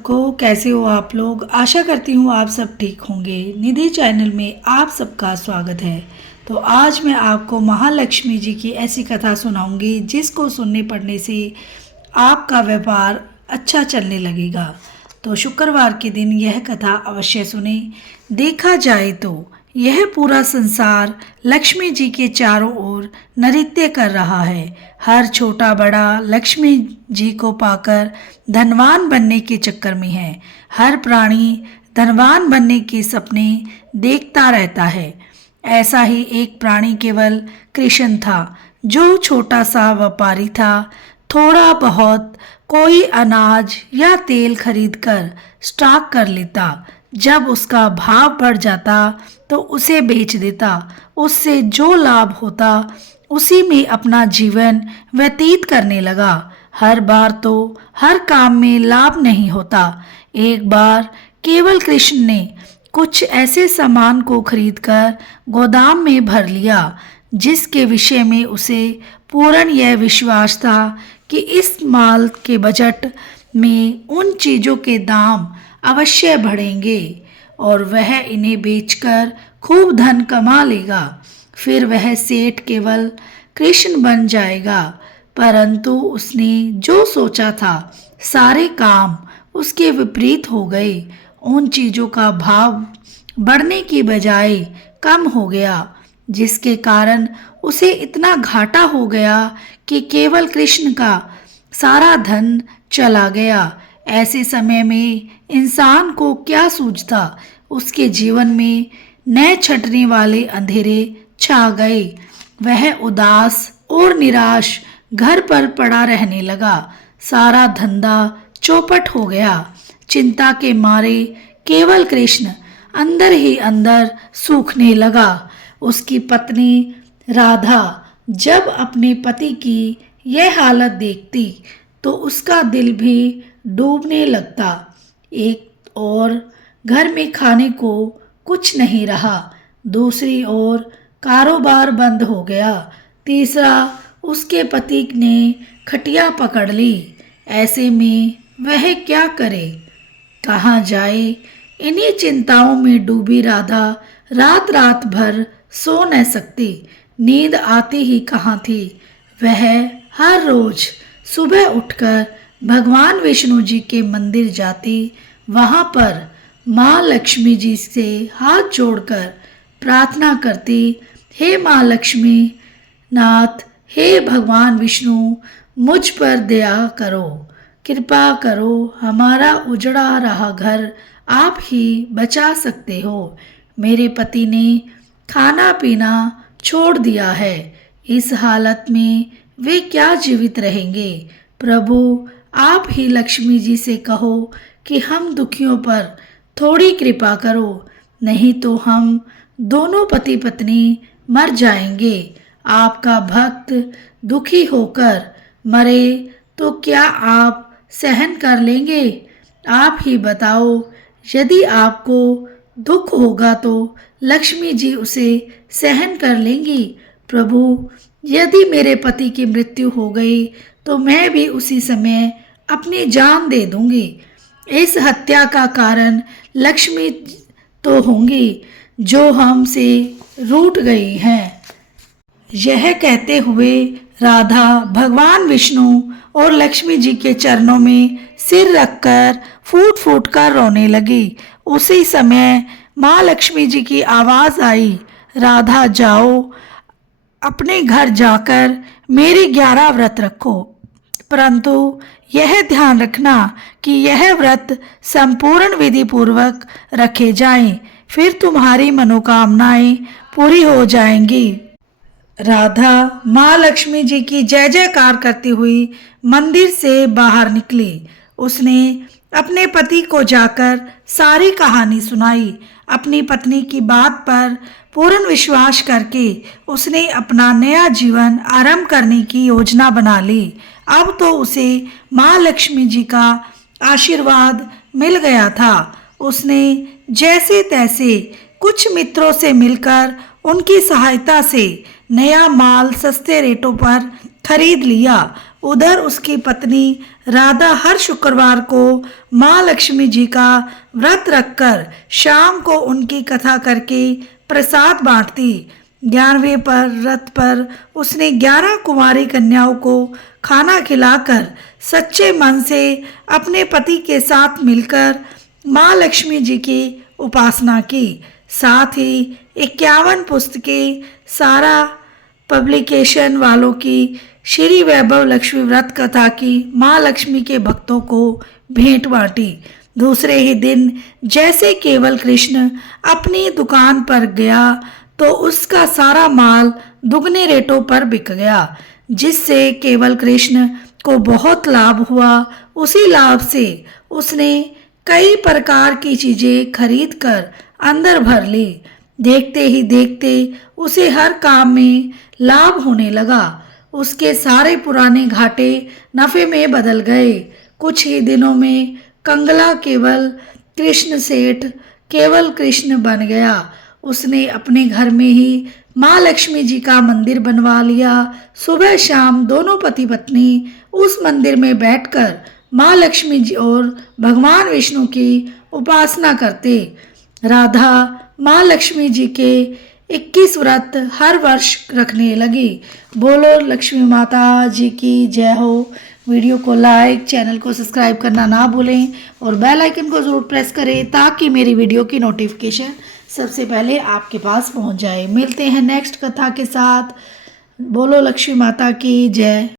सबको, कैसे हो आप लोग। आशा करती हूँ आप सब ठीक होंगे। निधि चैनल में आप सबका स्वागत है। तो आज मैं आपको महालक्ष्मी जी की ऐसी कथा सुनाऊंगी जिसको सुनने पढ़ने से आपका व्यापार अच्छा चलने लगेगा। तो शुक्रवार के दिन यह कथा अवश्य सुने। देखा जाए तो यह पूरा संसार लक्ष्मी जी के चारों ओर नृत्य कर रहा है। हर छोटा बड़ा लक्ष्मी जी को पाकर धनवान बनने के चक्कर में है। हर प्राणी धनवान बनने के सपने देखता रहता है। ऐसा ही एक प्राणी केवल कृष्ण था, जो छोटा सा व्यापारी था। थोड़ा बहुत कोई अनाज या तेल खरीदकर स्टॉक कर लेता। जब उसका भाव बढ़ जाता तो उसे बेच देता। उससे जो लाभ होता उसी में अपना जीवन व्यतीत करने लगा। हर बार तो हर काम में लाभ नहीं होता। एक बार केवल कृष्ण ने कुछ ऐसे सामान को खरीदकर गोदाम में भर लिया जिसके विषय में उसे पूर्ण यह विश्वास था कि इस माल के बजट में उन चीज़ों के दाम अवश्य बढ़ेंगे और वह इन्हें बेचकर खूब धन कमा लेगा। फिर वह सेठ केवल कृष्ण बन जाएगा। परंतु उसने जो सोचा था सारे काम उसके विपरीत हो गए। उन चीज़ों का भाव बढ़ने की बजाय कम हो गया, जिसके कारण उसे इतना घाटा हो गया कि केवल कृष्ण का सारा धन चला गया। ऐसे समय में इंसान को क्या सूझता। उसके जीवन में नए छटने वाले अंधेरे छा गए। वह उदास और निराश घर पर पड़ा रहने लगा। सारा धंधा चौपट हो गया। चिंता के मारे केवल कृष्ण अंदर ही अंदर सूखने लगा। उसकी पत्नी राधा जब अपने पति की यह हालत देखती तो उसका दिल भी डूबने लगता। एक और घर में खाने को कुछ नहीं रहा, दूसरी ओर कारोबार बंद हो गया, तीसरा उसके पति ने खटिया पकड़ ली। ऐसे में वह क्या करे, कहाँ जाए। इन्हीं चिंताओं में डूबी राधा रात रात भर सो न सकती। नींद आती ही कहाँ थी। वह हर रोज सुबह उठकर भगवान विष्णु जी के मंदिर जाती। वहाँ पर माँ लक्ष्मी जी से हाथ जोड़कर प्रार्थना करती, हे माँ लक्ष्मी नाथ, हे भगवान विष्णु, मुझ पर दया करो, कृपा करो। हमारा उजड़ा रहा घर आप ही बचा सकते हो। मेरे पति ने खाना पीना छोड़ दिया है। इस हालत में वे क्या जीवित रहेंगे। प्रभु आप ही लक्ष्मी जी से कहो कि हम दुखियों पर थोड़ी कृपा करो, नहीं तो हम दोनों पति पत्नी मर जाएंगे। आपका भक्त दुखी होकर मरे तो क्या आप सहन कर लेंगे। आप ही बताओ, यदि आपको दुख होगा तो लक्ष्मी जी उसे सहन कर लेंगी। प्रभु यदि मेरे पति की मृत्यु हो गई तो मैं भी उसी समय अपनी जान दे दूंगी। इस हत्या का कारण लक्ष्मी तो होंगी जो हमसे रूठ गई हैं। यह कहते हुए राधा भगवान विष्णु और लक्ष्मी जी के चरणों में सिर रखकर फूट फूट कर रोने लगी। उसी समय माँ लक्ष्मी जी की आवाज़ आई, राधा जाओ अपने घर जाकर मेरे 11 व्रत रखो, परंतु यह ध्यान रखना कि यह व्रत संपूर्ण विधि पूर्वक रखे जाएं, फिर तुम्हारी मनोकामनाएं पूरी हो जाएंगी। राधा माँ लक्ष्मी जी की जय जयकार करती हुई मंदिर से बाहर निकली। उसने अपने पति को जाकर सारी कहानी सुनाई। अपनी पत्नी की बात पर पूर्ण विश्वास करके उसने अपना नया जीवन आरंभ करने की योजना बना ली। अब तो उसे माँ लक्ष्मी जी का आशीर्वाद मिल गया था। उसने जैसे तैसे कुछ मित्रों से मिलकर उनकी सहायता से नया माल सस्ते रेटों पर खरीद लिया। उधर उसकी पत्नी राधा हर शुक्रवार को माँ लक्ष्मी जी का व्रत रखकर शाम को उनकी कथा करके प्रसाद बांटती। 11वें पर व्रत पर उसने 11 कुंवारी कन्याओं को खाना खिलाकर सच्चे मन से अपने पति के साथ मिलकर माँ लक्ष्मी जी की उपासना की। साथ ही 51 पुस्तकें सारा पब्लिकेशन वालों की श्री वैभव लक्ष्मी व्रत कथा की माँ लक्ष्मी के भक्तों को भेंट बांटी। दूसरे ही दिन जैसे केवल कृष्ण अपनी दुकान पर गया तो उसका सारा माल दुगने रेटों पर बिक गया, जिससे केवल कृष्ण को बहुत लाभ हुआ। उसी लाभ से उसने कई प्रकार की चीजें खरीद कर अंदर भर ली। देखते ही देखते उसे हर काम में लाभ होने लगा। उसके सारे पुराने घाटे नफे में बदल गए। कुछ ही दिनों में कंगला केवल कृष्ण सेठ केवल कृष्ण बन गया। उसने अपने घर में ही माँ लक्ष्मी जी का मंदिर बनवा लिया। सुबह शाम दोनों पति पत्नी उस मंदिर में बैठकर माँ लक्ष्मी जी और भगवान विष्णु की उपासना करते। राधा माँ लक्ष्मी जी के 21 व्रत हर वर्ष रखने लगी। बोलो लक्ष्मी माता जी की जय हो। वीडियो को लाइक, चैनल को सब्सक्राइब करना ना भूलें और बेल आइकन को ज़रूर प्रेस करें ताकि मेरी वीडियो की नोटिफिकेशन सबसे पहले आपके पास पहुंच जाए। मिलते हैं नेक्स्ट कथा के साथ। बोलो लक्ष्मी माता की जय।